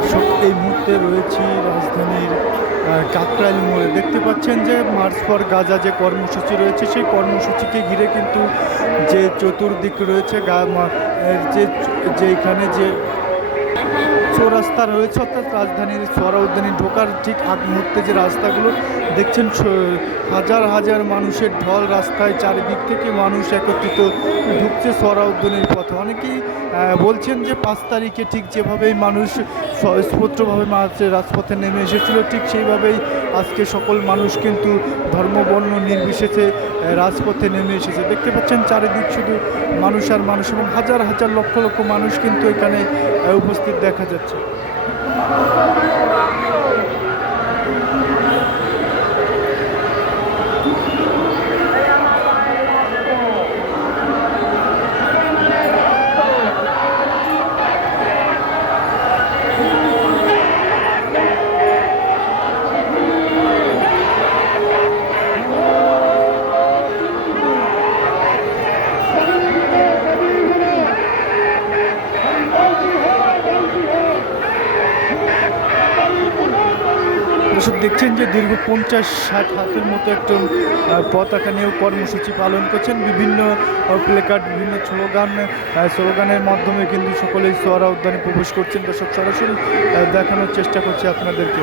দর্শক, এই মুহূর্তে রয়েছি রাজধানীর কাকরাইল মোড়ে। দেখতে পাচ্ছেন যে মার্চ ফর গাজা যে কর্মসূচি রয়েছে, সেই কর্মসূচিকে ঘিরে কিন্তু যে চতুর্দিক রয়েছে, গা- যে এখানে যে চৌরাস্তা রয়েছে, অর্থাৎ রাজধানীর সোহরাউদ্দিনে ঢোকার ঠিক আগ মুহূর্তে যে রাস্তাগুলো দেখছেন হাজার হাজার মানুষের ঢল রাস্তায় চারিদিক থেকে মানুষ একত্রিত ঢুকছে সোহরাউদ্দিনের পথে। অনেকেই বলছেন যে পাঁচ তারিখে ঠিক যেভাবেই মানুষ স্বস্ফুত্রভাবে মাঝে রাজপথে নেমে এসেছিল, ঠিক সেইভাবেই আজকে সকল মানুষ কিন্তু ধর্মবর্ণ নির্বিশেষে রাজপথে নেমে এসেছে। দেখতে পাচ্ছেন চারিদিক শুধু মানুষ আর মানুষ এবং হাজার হাজার লক্ষ লক্ষ মানুষ কিন্তু এখানে উপস্থিত দেখা যাচ্ছে। Amém. দর্শক দেখছেন যে দীর্ঘ পঞ্চাশ ষাট হাতের মতো একটা পতাকা নিয়েও কর্মসূচি পালন করছেন। বিভিন্ন প্লেকার্ড, বিভিন্ন স্লোগান স্লোগানের মাধ্যমে কিন্তু সকলেই সোয়ারা উদ্যানে প্রবেশ করছেন। দর্শক সরাসরি দেখানোর চেষ্টা করছে আপনাদেরকে।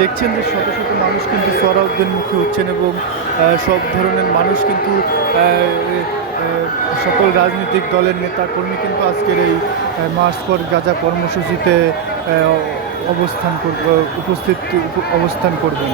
দেখছেন যে শত শত মানুষ কিন্তু সরাউদ্দিন মুখে হচ্ছেন এবং সব ধরনের মানুষ কিন্তু সকল রাজনৈতিক দলের নেতা কর্মী কিন্তু আজকের এই মার্চ পর গাজা কর্মসূচিতে অবস্থান করব, উপস্থিত অবস্থান করবেন।